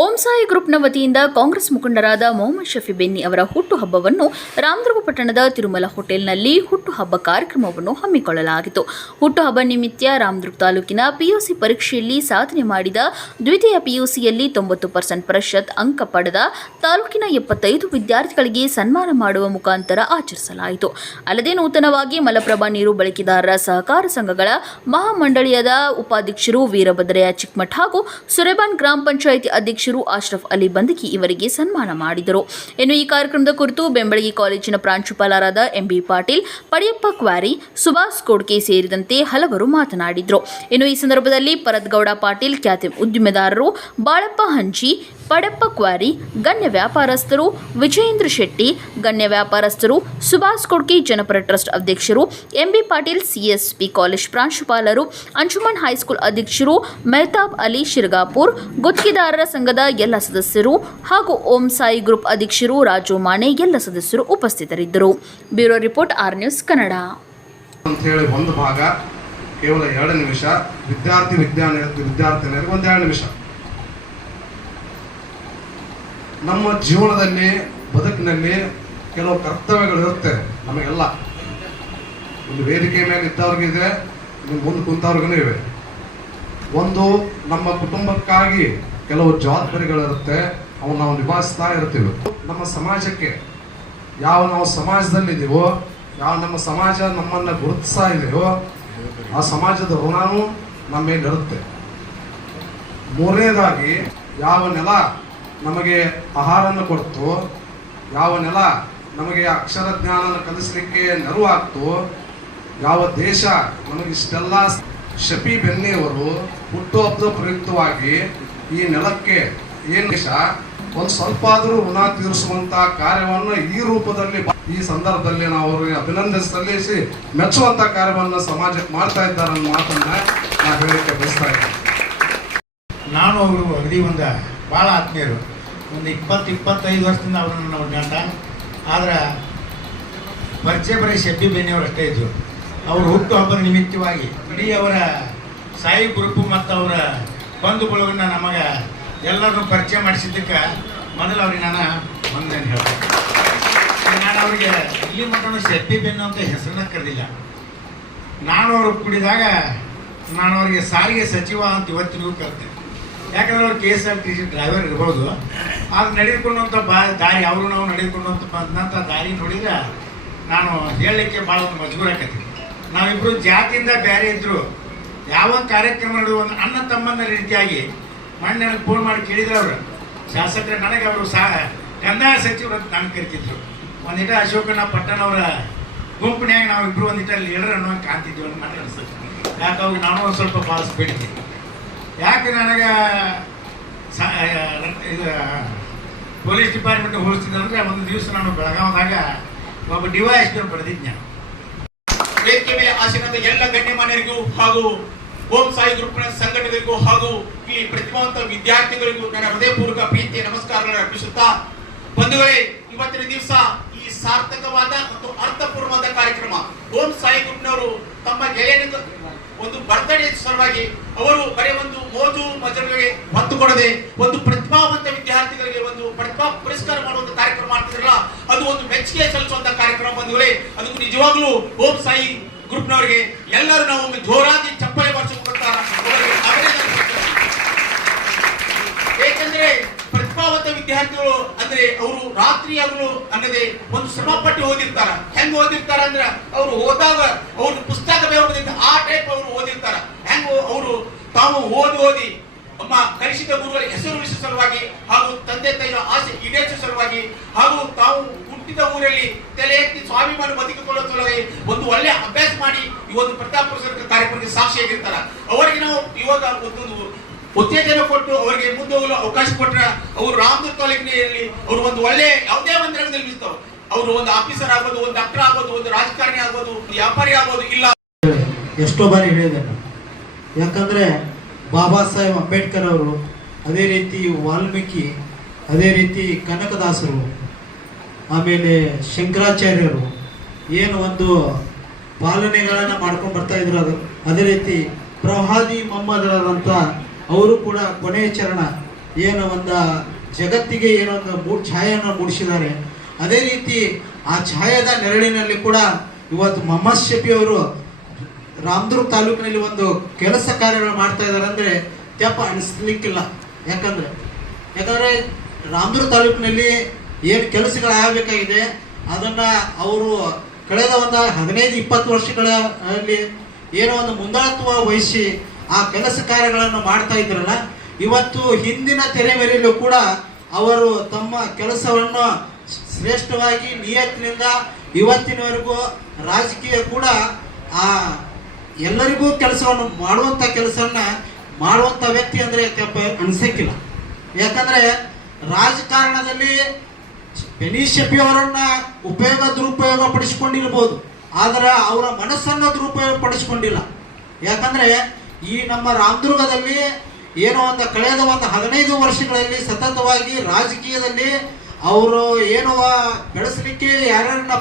ಓಂ ಸಾಯಿ ಗ್ರೂಪ್ನ ವತಿಯಿಂದ ಕಾಂಗ್ರೆಸ್ ಮುಖಂಡರಾದ ಮೊಹಮ್ಮದ್ ಶಫಿ ಬೆನ್ನಿ ಅವರ ಹುಟ್ಟುಹಬ್ಬವನ್ನು ರಾಮದುರ್ಗ ಪಟ್ಟಣದ ತಿರುಮಲ ಹೋಟೆಲ್ನಲ್ಲಿ ಹುಟ್ಟುಹಬ್ಬ ಕಾರ್ಯಕ್ರಮವನ್ನು ಹಮ್ಮಿಕೊಳ್ಳಲಾಗಿತ್ತು. ಹುಟ್ಟುಹಬ್ಬ ನಿಮಿತ್ತ ರಾಮದುರ್ಗ ತಾಲೂಕಿನ ಪಿಯುಸಿ ಪರೀಕ್ಷೆಯಲ್ಲಿ ಸಾಧನೆ ಮಾಡಿದ ದ್ವಿತೀಯ ಪಿಯುಸಿಯಲ್ಲಿ ತೊಂಬತ್ತು ಪರ್ಸೆಂಟ್ ಪ್ರಶತ್ ಅಂಕ ಪಡೆದ ತಾಲೂಕಿನ ಎಪ್ಪತ್ತೈದು ವಿದ್ಯಾರ್ಥಿಗಳಿಗೆ ಸನ್ಮಾನ ಮಾಡುವ ಮುಖಾಂತರ ಆಚರಿಸಲಾಯಿತು. ಅಲ್ಲದೆ ನೂತನವಾಗಿ ಮಲಪ್ರಭಾ ನೀರು ಬಳಕೆದಾರರ ಸಹಕಾರ ಸಂಘಗಳ ಮಹಾಮಂಡಳಿಯದ ಉಪಾಧ್ಯಕ್ಷರು ವೀರಭದ್ರಯ್ಯ ಚಿಕ್ಕಮಠ ಹಾಗೂ ಸುರೇಬಾನ್ ಗ್ರಾಮ ಪಂಚಾಯಿತಿ ಅಧ್ಯಕ್ಷರು ಅಶ್ರಫ್ ಅಲಿ ಬಂದಕಿ ಇವರಿಗೆ ಸನ್ಮಾನ ಮಾಡಿದರು. ಇನ್ನು ಈ ಕಾರ್ಯಕ್ರಮದ ಕುರಿತು ಬೆಂಬಳಗಿ ಕಾಲೇಜಿನ ಪ್ರಾಂಶುಪಾಲರಾದ ಎಂಬಿ ಪಾಟೀಲ್, ಪಡಿಯಪ್ಪ ಕ್ವಾರಿ, ಸುಭಾಷ್ ಕೋಡ್ಕೆ ಸೇರಿದಂತೆ ಹಲವರು ಮಾತನಾಡಿದರು. ಇನ್ನು ಈ ಸಂದರ್ಭದಲ್ಲಿ ಪರದ್ಗೌಡ ಪಾಟೀಲ್, ಖ್ಯಾತಿ ಉದ್ದಿಮೆದಾರರು ಬಾಳಪ್ಪ ಹಂಚಿ ಪಡಪ್ಪ ಕ್ವಾರಿ, ಗಣ್ಯ ವ್ಯಾಪಾರಸ್ಥರು ವಿಜಯೇಂದ್ರ ಶೆಟ್ಟಿ, ಗಣ್ಯ ವ್ಯಾಪಾರಸ್ಥರು ಸುಭಾಷ್ ಕೊಡ್ಕಿ ಜನಪರ ಟ್ರಸ್ಟ್ ಅಧ್ಯಕ್ಷರು ಎಂಬಿ ಪಾಟೀಲ್, ಸಿಎಸ್ಪಿ ಕಾಲೇಜ್ ಪ್ರಾಂಶುಪಾಲರು ಅಂಜುಮನ್ ಹೈಸ್ಕೂಲ್ ಅಧ್ಯಕ್ಷರು ಮೆಹತಾಬ್ ಅಲಿ ಶಿರ್ಗಾಪುರ್, ಗುತ್ತಿಗೆದಾರರ ಸಂಘದ ಎಲ್ಲ ಸದಸ್ಯರು ಹಾಗೂ ಓಂ ಸಾಯಿ ಗ್ರೂಪ್ ಅಧ್ಯಕ್ಷರು ರಾಜು ಮಾಣೆ ಎಲ್ಲ ಸದಸ್ಯರು ಉಪಸ್ಥಿತರಿದ್ದರು. Bureau report, R news Kannada. ಅಂತೇಳಿ ಒಂದು ಭಾಗ ಕೇವಲ ಎರಡು ನಿಮಿಷ. ವಿದ್ಯಾರ್ಥಿ ವಿಜ್ಞಾನ, ವಿದ್ಯಾರ್ಥಿನಿಯರಿಗೆ ಒಂದೆರಡು ನಿಮಿಷ. ನಮ್ಮ ಜೀವನದಲ್ಲಿ, ಬದುಕಿನಲ್ಲಿ ಕೆಲವು ಕರ್ತವ್ಯಗಳು ಇರುತ್ತೆ ನಮಗೆಲ್ಲ. ಒಂದು ವೇದಿಕೆ ಮೇಲೆ ಇದ್ದವ್ರಿಗಿದೆ ನಿಮ್ಗೆ ಮುಂದೆ ಕುಂತವ್ರಿಗೂ ಇವೆ. ಒಂದು ನಮ್ಮ ಕುಟುಂಬಕ್ಕಾಗಿ ಕೆಲವು ಜವಾಬ್ದಾರಿಗಳಿರುತ್ತೆ, ಅವನ್ನ ನಾವು ನಿಭಾಯಿಸ್ತಾ ಇರ್ತೀವಿ. ನಮ್ಮ ಸಮಾಜಕ್ಕೆ ಯಾವ ನಾವು ಸಮಾಜದಲ್ಲಿದ್ದೀವೋ, ಯಾವ ನಮ್ಮ ಸಮಾಜ ನಮ್ಮನ್ನು ಗುರುತಿಸ್ತಾ ಇದೆಯೋ, ಆ ಸಮಾಜದ ಋಣನೂ ನಮ್ಮ ಮೇಲೆ ಇರುತ್ತೆ. ಮೂರನೇದಾಗಿ, ಯಾವ ನೆಲ ನಮಗೆ ಆಹಾರವನ್ನು ಕೊಡ್ತು ಯಾವ ನೆಲ ನಮಗೆ ಅಕ್ಷರ ಜ್ಞಾನ ಕಲಿಸಲಿಕ್ಕೆ ನೆರವಾಗ್ತು ಯಾವ ದೇಶ ನಮಗಿಷ್ಟೆಲ್ಲ ಶಫಿ ಬೆನ್ನಿಯವರು ಹುಟ್ಟುಹಬ್ಬದ ಪ್ರಯುಕ್ತವಾಗಿ ಈ ನೆಲಕ್ಕೆ ಏನು ದೇಶ? ಒಂದು ಸ್ವಲ್ಪ ಆದರೂ ಋಣ ತೀರಿಸುವಂತಹ ಕಾರ್ಯವನ್ನು ಈ ರೂಪದಲ್ಲಿ ಈ ಸಂದರ್ಭದಲ್ಲಿ ನಾವು ಅವರಿಗೆ ಅಭಿನಂದನೆ ಸಲ್ಲಿಸಿ ಮೆಚ್ಚುವಂತ ಕಾರ್ಯವನ್ನು ಸಮಾಜಕ್ಕೆ ಮಾಡ್ತಾ ಇದ್ದಾರೆ ಅನ್ನೋ ಮಾತನ್ನ ನಾನು ಹೇಳಲಿಕ್ಕೆ ಬಯಸ್ತಾ ಇದ್ದೇನೆ. ನಾನು ಅವರು ಅಗದಿ ಒಂದು ಭಾಳ ಆತ್ಮೀಯರು. ಒಂದು ಇಪ್ಪತ್ತು, ಇಪ್ಪತ್ತೈದು ವರ್ಷದಿಂದ ಅವ್ರನ್ನ ನಾವು ಗಂಟ ಆದ್ರೆ ಪರಿಚಯ ಬರೀ ಶಬ್ಬಿ ಬೆನ್ನಿಯವರು ಅಷ್ಟೇ ಇದ್ದರು ಅವರು ಹುಟ್ಟುಹಬ್ಬದ ನಿಮಿತ್ತವಾಗಿ ಇಡೀ ಅವರ ಸಾಯಿ ಗ್ರೂಪ್ ಮತ್ತು ಅವರ ಬಂಧು ಬಳಗನ್ನ ನಮಗೆ ಎಲ್ಲರನ್ನೂ ಪರಿಚಯ ಮಾಡಿಸಿದ್ದಕ್ಕೆ ಮೊದಲು ಅವ್ರಿಗೆ ನಾನು ಒಂದೇನು ಹೇಳ್ತೀನಿ. ನಾನು ಅವರಿಗೆ ಇಲ್ಲಿ ಮಟ್ಟನು ಶೆಟ್ಟಿ ಬೆನ್ನು ಅಂತ ಹೆಸರನ್ನ ಕರೆದಿಲ್ಲ. ನಾನು ಅವರು ಕುಡಿದಾಗ ನಾನು ಅವರಿಗೆ ಸಾರಿಗೆ ಸಚಿವ ಅಂತ ಇವತ್ತಿನೂ ಕರಿತೇನೆ. ಯಾಕಂದ್ರೆ ಅವ್ರು K S R T C driver ಇರ್ಬೋದು. ಆದ್ರೆ ನಡೆದುಕೊಂಡಂಥ ಬಾ ದಾರಿ, ಅವರು ನಾವು ನಡೆದುಕೊಂಡಂಥ ಬಂದಂಥ ದಾರಿ ನೋಡಿದ್ರೆ ನಾನು ಹೇಳಲಿಕ್ಕೆ ಭಾಳ ಒಂದು ಮಜಬೂರ್ ಆಕತಿ. ನಾವಿಬ್ಬರು ಜಾತಿಯಿಂದ ಬೇರೆ ಇದ್ದರು ಯಾವ ಕಾರ್ಯಕ್ರಮ ಒಂದು ಅಣ್ಣ ತಮ್ಮನ ರೀತಿಯಾಗಿ ಮಣ್ಣು ಫೋನ್ ಮಾಡಿ ಕೇಳಿದ್ರು ಅವರು. ಶಾಸಕರು, ನನಗೆ ಅವರು ಸಹ ಕಂದಾಯ ಸಚಿವರು ಅಂತ ನಾನು ಕರಿತಿದ್ರು. ಒಂದಿಟ ಅಶೋಕಣ್ಣ ಪಟ್ಟಣವರ ಗುಂಪಿನ್ಯಾಗ ನಾವು ಇಬ್ರು ಅಲ್ಲಿ ಲೀಡರ್ ಅನ್ನೋ ಕಾಣ್ತಿದ್ವಿ ಅಂತ ನನಗೆ ಅನಿಸ್ತದೆ ಯಾಕೆ ನಾನು ಒಂದು ಸ್ವಲ್ಪ ಭಾಳ ಬೇಡಿಕೆ ಯಾಕೆ ನನಗೆ ಇದು, ಪೊಲೀಸ್ ಡಿಪಾರ್ಟ್ಮೆಂಟ್ ಹೋಲಿಸ್ತಿದ್ದೆ ಅಂದರೆ ಒಂದು ದಿವಸ ನಾನು ಬೆಳಗಾವದಾಗ ಒಬ್ಬ ಡಿವೈಸ್ ಪಡೆದಿದ್ದೆ ವೇದಿಕೆ ಮೇಲೆ ಆಸೀನದ ಎಲ್ಲ ಗಣ್ಯಮಾನ್ಯರಿಗೂ ಹಾಗೂ ಓಂ ಸಾಯಿ ಗ್ರೂಪ್ನ ಸಂಘಟನೆಗಳಿಗೂ ಹಾಗೂ ಈ ಪ್ರತಿಭಾವಂತ ವಿದ್ಯಾರ್ಥಿಗಳಿಗೂ ನನ್ನ ಹೃದಯಪೂರ್ವಕ ಪ್ರೀತಿಯ ನಮಸ್ಕಾರಗಳನ್ನು ಅರ್ಪಿಸುತ್ತಾ ಬಂಧುಗಳೇ, ಇವತ್ತಿನ ದಿವಸ ಈ ಸಾರ್ಥಕವಾದ ಮತ್ತು ಅರ್ಥಪೂರ್ಣವಾದ ಕಾರ್ಯಕ್ರಮ ಓಂ ಸಾಯಿ ಗ್ರೂಪ್ನವರು ತಮ್ಮ ಗೆಳೆಯನ ಒಂದು ಬರ್ತಡೆ ಸಲುವಾಗಿ ಅವರು ಬರೀ ಒಂದು ಮೋಜು ಮಜಲಿಗೆ ಮತ್ತು ಕೊಡದೆ ಒಂದು ಪ್ರತಿಭಾವಂತ ವಿದ್ಯಾರ್ಥಿಗಳಿಗೆ ಒಂದು ಪ್ರತಿಭಾ ಪುರಸ್ಕಾರ ಮಾಡುವಂತ ಕಾರ್ಯಕ್ರಮ ಮಾಡ್ತಿದ್ರಲ್ಲ, ಅದು ಒಂದು ಮೆಚ್ಚುಗೆ ಸಲ್ಲಿಸುವಂತ ಕಾರ್ಯಕ್ರಮ ಬಂಧುಗಳೇ. ಅದಕ್ಕೂ ನಿಜವಾಗ್ಲೂ ಓಂ ಸಾಯಿ ಗ್ರೂಪ್ನವರಿಗೆ ಎಲ್ಲರೂ ನಾವು ಒಮ್ಮೆ ಜೋರಾಗಿ ಚಪ್ಪಲೆ ಅಭಿನಂದನೆ ಏಕೆಂದ್ರೆ ಪ್ರತಿಭಾವಂತ ವಿದ್ಯಾರ್ಥಿಗಳು ಅಂದ್ರೆ ಅವರು ರಾತ್ರಿ ಹಗಲು ಅನ್ನದೆ ಒಂದು ಶ್ರಮ ಪಟ್ಟು ಓದಿರ್ತಾರ. ಹೆಂಗ್ ಓದಿರ್ತಾರ ಅಂದ್ರೆ ಅವರು ಓದಾಗ ಅವ್ರ ಪುಸ್ತಕ ಓದಿದ್ದ ಆ ಟೈಪ್ ಅವರು ಓದಿರ್ತಾರ ಹೆಂಗ್ ಅವರು ತಾವು ಓದಿ ನಮ್ಮ ಕಲಿಸಿದ ಗುರುಗಳ ಹೆಸರು ಸಲುವಾಗಿ ಹಾಗೂ ತಂದೆ ತಾಯಿಯ ಆಸೆ ಈಡೇರಿಸುವ ಸಲುವಾಗಿ ಹಾಗೂ ತಾವು ಹುಟ್ಟಿದ ಊರಲ್ಲಿ ತಲೆ ಎತ್ತಿ ಸ್ವಾಭಿಮಾನ ಬದುಕಿಕೊಳ್ಳುವ ಸಲುವಾಗಿ ಒಂದು ಒಳ್ಳೆ ಅಭ್ಯಾಸ ಮಾಡಿ ಈ ಒಂದು ಪ್ರತಾಪ ಪುರಸ್ಕಾರ ಕಾರ್ಯಕ್ರಮಕ್ಕೆ ಸಾಕ್ಷಿಯಾಗಿರ್ತಾರ. ಅವರಿಗೆ ನಾವು ಇವಾಗ ಒಂದೊಂದು ಉತ್ತೇಜನ ಕೊಟ್ಟು ಅವರಿಗೆ ಮುಂದೆ ಹೋಗಲು ಅವಕಾಶ ಕೊಟ್ಟರೆ ಅವರು ರಾಮದುರ್ ತಾಲೂಕಿನಲ್ಲಿ ಅವರು ಒಂದು ಒಳ್ಳೆ ಯಾವುದೇ ಒಂದು ರಂಗದಲ್ಲಿ ನಿಲ್ತಾವ ಅವರು ಒಂದು ಆಫೀಸರ್ ಆಗ್ಬೋದು, ಒಂದು ಡಾಕ್ಟರ್ ಆಗ್ಬೋದು, ಒಂದು ರಾಜಕಾರಣಿ ಆಗ್ಬೋದು ವ್ಯಾಪಾರಿ ಆಗ್ಬೋದು, ಇಲ್ಲ. ಎಷ್ಟೋ ಬಾರಿ ಹೇಳಿದೆ ಯಾಕಂದರೆ ಬಾಬಾ ಸಾಹೇಬ್ ಅಂಬೇಡ್ಕರ್ ಅವರು, ಅದೇ ರೀತಿ ವಾಲ್ಮೀಕಿ, ಅದೇ ರೀತಿ ಕನಕದಾಸರು, ಆಮೇಲೆ ಶಂಕರಾಚಾರ್ಯರು, ಏನು ಒಂದು ಪಾಲನೆಗಳನ್ನು ಮಾಡ್ಕೊಂಡು ಬರ್ತಾ ಇದ್ರು ಅದು. ಅದೇ ರೀತಿ ಪ್ರವಾದಿ ಮೊಹಮ್ಮದರಾದಂಥ ಅವರು ಕೂಡ ಕೊನೆಯ ಚರಣ. ಏನು ಒಂದು ಜಗತ್ತಿಗೆ ಏನೊಂದು ಮೂ ಛಾಯೆಯನ್ನು ಮೂಡಿಸಿದ್ದಾರೆ. ಅದೇ ರೀತಿ ಆ ಛಾಯದ ನೆರಳಿನಲ್ಲಿ ಕೂಡ ಇವತ್ತು ಮೊಹಮ್ಮದ್ ಶಫಿ ಅವರು ರಾಮದುರ್ಗ ತಾಲೂಕಿನಲ್ಲಿ ಒಂದು ಕೆಲಸ ಕಾರ್ಯಗಳು ಮಾಡ್ತಾ ಇದ್ದಾರೆ ಅಂದರೆ ತೆಪ್ಪ ಅನಿಸ್ಲಿಕ್ಕಿಲ್ಲ ಯಾಕಂದ್ರೆ? ಯಾಕಂದ್ರೆ ರಾಮದುರ್ಗ ತಾಲೂಕಿನಲ್ಲಿ ಏನು ಕೆಲಸಗಳಾಗಬೇಕಾಗಿದೆ ಅದನ್ನ ಅವರು ಕಳೆದ ಒಂದು ಹದಿನೈದು, ಇಪ್ಪತ್ತು ವರ್ಷಗಳ ಅಲ್ಲಿ ಏನೋ ಒಂದು ಮುಂದಾಳತ್ವ ವಹಿಸಿ ಆ ಕೆಲಸ ಕಾರ್ಯಗಳನ್ನು ಮಾಡ್ತಾ ಇದ್ರಲ್ಲ, ಇವತ್ತು ಹಿಂದಿನ ತೆರೆ ಕೂಡ ಅವರು ತಮ್ಮ ಕೆಲಸವನ್ನು ಶ್ರೇಷ್ಠವಾಗಿ ನಿಯತ್ತಿನಿಂದ ಇವತ್ತಿನವರೆಗೂ ರಾಜಕೀಯ ಕೂಡ ಆ ಎಲ್ಲರಿಗೂ ಕೆಲಸವನ್ನು ಮಾಡುವಂಥ ಕೆಲಸವನ್ನ ಮಾಡುವಂಥ ವ್ಯಕ್ತಿ ಅಂದರೆ ಯಾಕಪ್ಪ ಅನಿಸಕ್ಕಿಲ್ಲ. ಯಾಕಂದರೆ ರಾಜಕಾರಣದಲ್ಲಿ ಬೆನಿ ಶೆಟ್ಟಿ ಅವರನ್ನ ಉಪಯೋಗ ದುರುಪಯೋಗ ಪಡಿಸಿಕೊಂಡಿರ್ಬೋದು. ಆದರೆ ಅವರ ಮನಸ್ಸನ್ನು ದುರುಪಯೋಗ ಪಡಿಸಿಕೊಂಡಿಲ್ಲ. ಯಾಕಂದರೆ ಈ ನಮ್ಮ ರಾಮದುರ್ಗದಲ್ಲಿ ಏನೋ ಒಂದು ಕಳೆದ ಒಂದು ಹದಿನೈದು ವರ್ಷಗಳಲ್ಲಿ ಸತತವಾಗಿ ರಾಜಕೀಯದಲ್ಲಿ ಅವರು ಏನೋ ಬೆಳೆಸಲಿಕ್ಕೆ ಯಾರ್ಯಾರನ್ನ